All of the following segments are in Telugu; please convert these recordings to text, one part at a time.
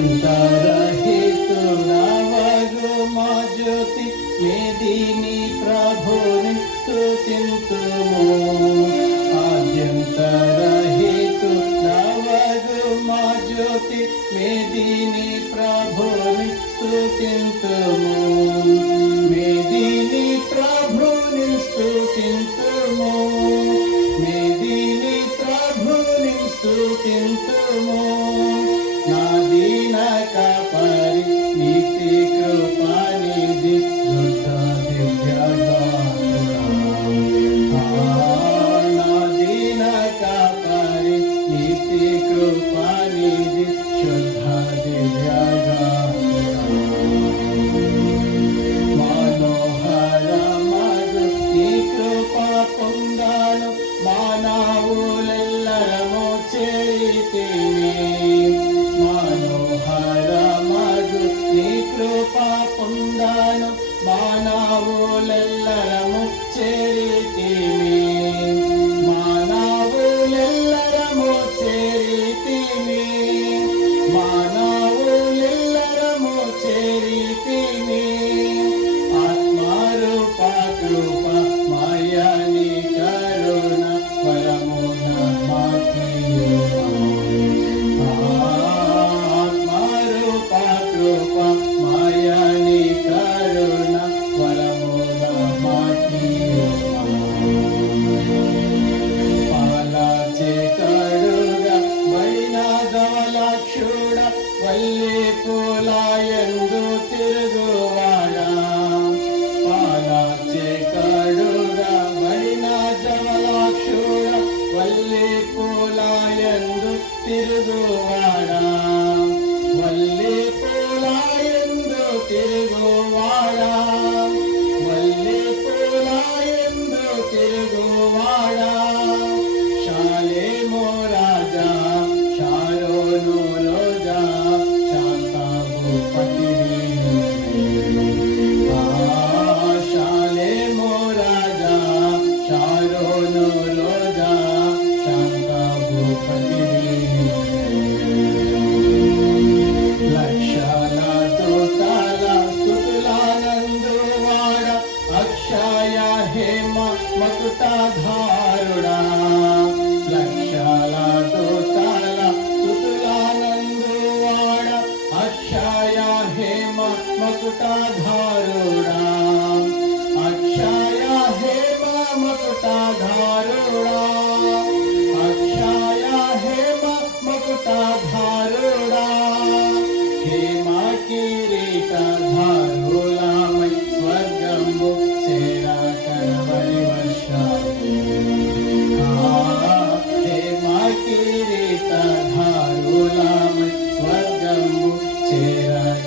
అంతరహితుడవరు మా జ్యోతి మేదిని ప్రభుని స్తుతింతుము. ఆద్యంతరహితుడవరు మా జ్యోతి మేదిని ప్రభుని స్తుతింతుము. మేదిని ప్రభుని స్తుతింతుము. మేదిని ప్రభుని స్తుతింతుము. ಪಲ್ಲಿ ಪೋಲ ಎಂದು ತಿರುಗುವಾಡ ಪಾಲಾಚೆ ಕಡುಗ ಬಳಿನ ಜಮಲಾಕ್ಷೂರ ಪಲ್ಲಿ ಪೋಲ ಎಂದು ತಿರುಗುವ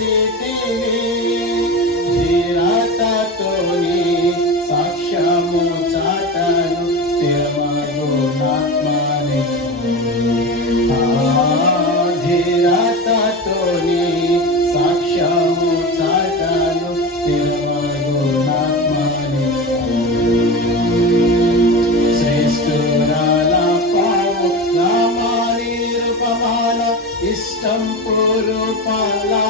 చేసితివి ధీరతతోని సాక్ష్యము చాటను స్థిరమగుణాత్మని ధీరతతోని సాక్ష్యము చాటను స్థిరమగుణాత్మని శ్రేష్ఠురాల పాము నామాని రూపమాన ఇష్టం పూరు పాలా